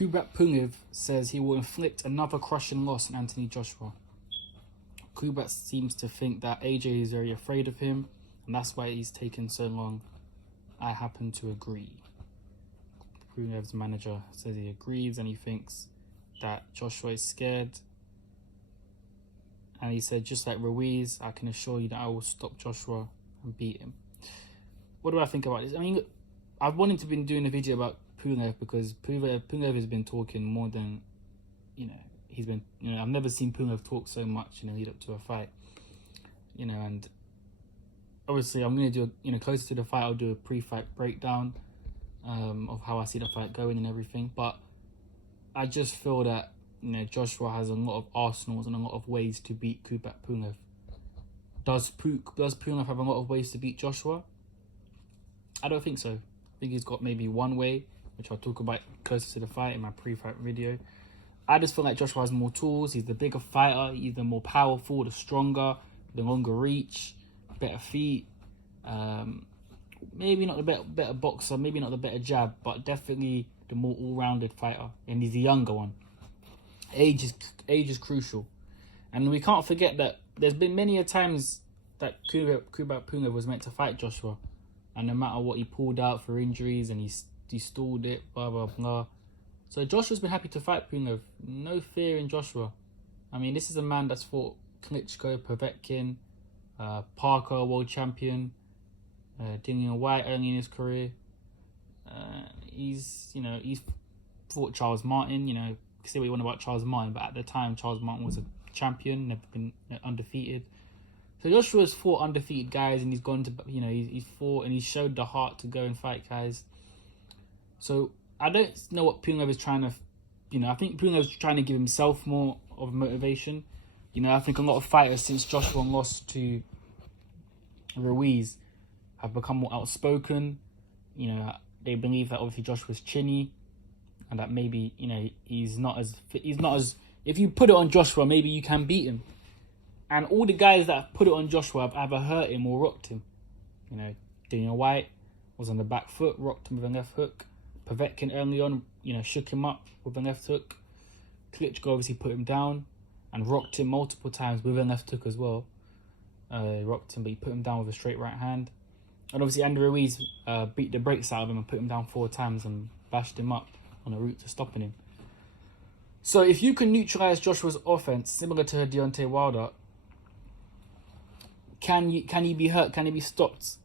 Kubrat Pulev says he will inflict another crushing loss on Antony Joshua. Kubrat seems to think that AJ is very afraid of him, and that's why he's taken so long. I happen to agree. Pulev's manager says he agrees, and he thinks that Joshua is scared. And he said, just like Ruiz, I can assure you that I will stop Joshua and beat him. What do I think about this? I mean, I've wanted to been doing a video about Pulev because Pulev has been talking more than, he's been, I've never seen Pulev talk so much in the lead up to a fight. And obviously I'm going to do, closer to the fight, I'll do a pre-fight breakdown of how I see the fight going and everything. But I just feel that, Joshua has a lot of arsenals and a lot of ways to beat Kubrat Pulev. Does Pulev have a lot of ways to beat Joshua? I don't think so. I think he's got maybe one way, which I'll talk about closer to the fight in my pre-fight video. I just feel like Joshua has more tools. He's the bigger fighter. He's the more powerful, the stronger, the longer reach, better feet. Maybe not the better boxer, maybe not the better jab, but definitely the more all-rounded fighter. And he's the younger one. Age is crucial. And we can't forget that there's been many a times that Kubrat Pulev was meant to fight Joshua. And no matter what, he pulled out for injuries and he stalled it, blah, blah, blah. So Joshua's been happy to fight Pulev. No fear in Joshua. I mean, this is a man that's fought Klitschko, Povetkin, Parker, world champion, Dillian White early in his career. He's fought Charles Martin, say what you want about Charles Martin, but at the time, Charles Martin was a champion, never been undefeated. So Joshua's fought undefeated guys, and he's gone to, he's fought and he's showed the heart to go and fight guys. So I don't know what Pulev is trying to, I think Pulev's trying to give himself more of motivation. I think a lot of fighters since Joshua lost to Ruiz have become more outspoken. They believe that obviously Joshua's chinny, and that maybe, he's not as, if you put it on Joshua, maybe you can beat him. And all the guys that have put it on Joshua have either hurt him or rocked him. Dillian White was on the back foot, rocked him with a left hook. Povetkin early on, shook him up with a left hook. Klitschko obviously put him down and rocked him multiple times with a left hook as well. Rocked him, but he put him down with a straight right hand. And obviously Andy Ruiz beat the brakes out of him and put him down 4 times and bashed him up on a route to stopping him. So if you can neutralize Joshua's offense, similar to Deontay Wilder, can he be hurt? Can he be stopped?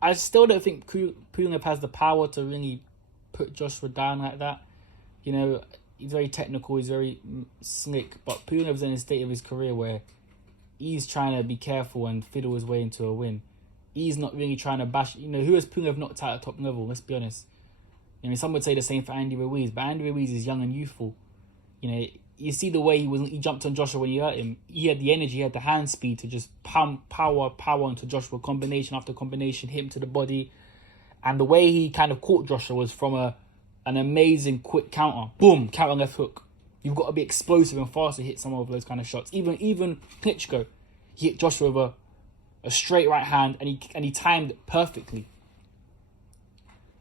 I still don't think Pulev has the power to really put Joshua down like that. He's very technical, he's very slick, but Pulev's in a state of his career where he's trying to be careful and fiddle his way into a win. He's not really trying to bash. Who has Pulev knocked out at top level? Let's be honest. Some would say the same for Andy Ruiz, but Andy Ruiz is young and youthful. You see the way he jumped on Joshua when he hurt him. He had the energy, he had the hand speed to just power into Joshua, combination after combination, hit him to the body. And the way he kind of caught Joshua was from an amazing quick counter. Boom, counter left hook. You've got to be explosive and fast to hit some of those kind of shots. Even Klitschko, he hit Joshua with a straight right hand, and he timed it perfectly.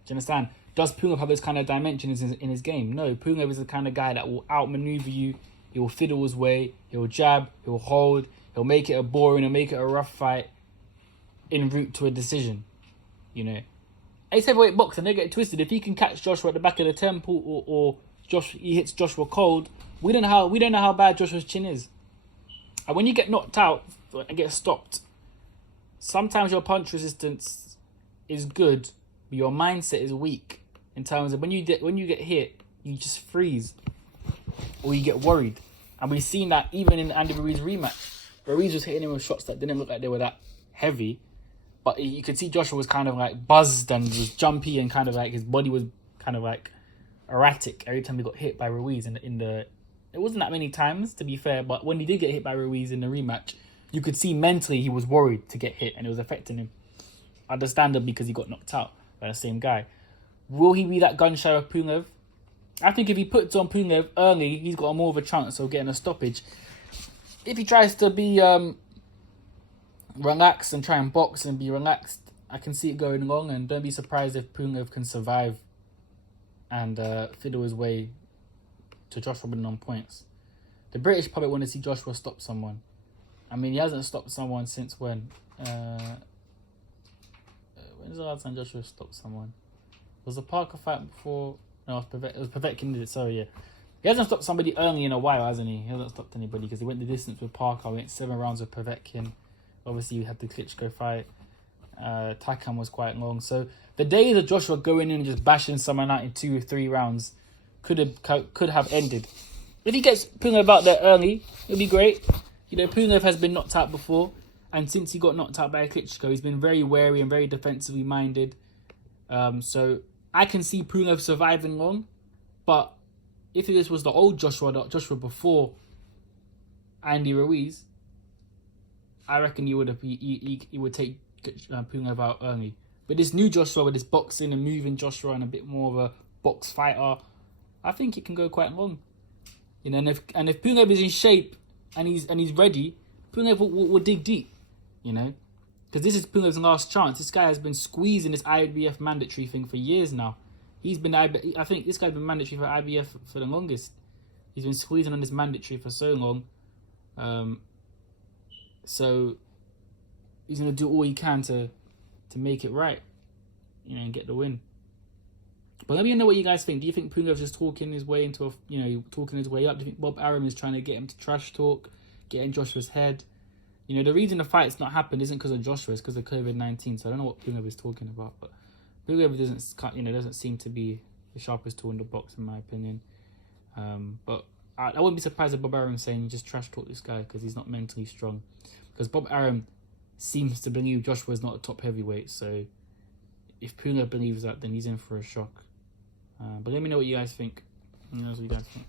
Do you understand? Does Pulev have those kind of dimensions in his game? No, Pulev is the kind of guy that will outmaneuver you. He will fiddle his way. He'll jab. He'll hold. He'll make it a boring. He'll make it a rough fight en route to a decision. Ace heavyweight boxing, they get twisted. If he can catch Joshua at the back of the temple, or he hits Joshua cold, we don't know how bad Joshua's chin is. And when you get knocked out and get stopped, sometimes your punch resistance is good, but your mindset is weak. In terms of when you get hit, you just freeze, or you get worried. And we've seen that even in the Andy Ruiz rematch. Ruiz was hitting him with shots that didn't look like they were that heavy, but you could see Joshua was kind of like buzzed and was jumpy, and kind of like his body was kind of like erratic every time he got hit by Ruiz. It wasn't that many times, to be fair, but when he did get hit by Ruiz in the rematch, you could see mentally he was worried to get hit, and it was affecting him. Understandably, because he got knocked out by the same guy. Will he be that gun-shy of Pulev? I think if he puts on Pulev early, he's got more of a chance of getting a stoppage. If he tries to be relaxed and try and box and be relaxed, I can see it going long, and don't be surprised if Pulev can survive and fiddle his way to Joshua winning on points. The British public want to see Joshua stop someone. I mean, he hasn't stopped someone since when? When's the last time Joshua stopped someone? Was the Parker fight before? No, it was Povetkin did it, sorry, yeah. He hasn't stopped somebody early in a while, hasn't he? He hasn't stopped anybody because he went the distance with Parker, went 7 rounds with Povetkin. Obviously, we had the Klitschko fight. Takam was quite long. So the days of Joshua going in and just bashing someone out in 2 or 3 rounds could have ended. If he gets Pulev out there early, it'll be great. You know, Pulev has been knocked out before, and since he got knocked out by Klitschko, he's been very wary and very defensively minded. So I can see Pulev surviving long, but if this was the old Joshua before Andy Ruiz, I reckon he would take Pulev out early. But this new Joshua with this boxing and moving Joshua and a bit more of a box fighter, I think it can go quite long. You know, and if Pulev is in shape and he's ready, Pulev will dig deep. You know, because this is Pulev's last chance. This guy has been squeezing this IBF mandatory thing for years now. I think this guy's been mandatory for IBF for the longest. He's been squeezing on this mandatory for so long. So he's gonna do all he can to make it right, you know, and get the win. But let me know what you guys think. Do you think Pulev's just talking his way into talking his way up? Do you think Bob Arum is trying to get him to trash talk, get in Joshua's head? You know, the reason the fight's not happened isn't because of Joshua, it's because of COVID-19. So I don't know what Pulev is talking about, but Pulev doesn't seem to be the sharpest tool in the box, in my opinion. But I wouldn't be surprised if Bob Arum saying just trash talk this guy because he's not mentally strong. Because Bob Arum seems to believe Joshua is not a top heavyweight. So if Pulev believes that, then he's in for a shock. But let me know what you guys think. Let me know what you guys think.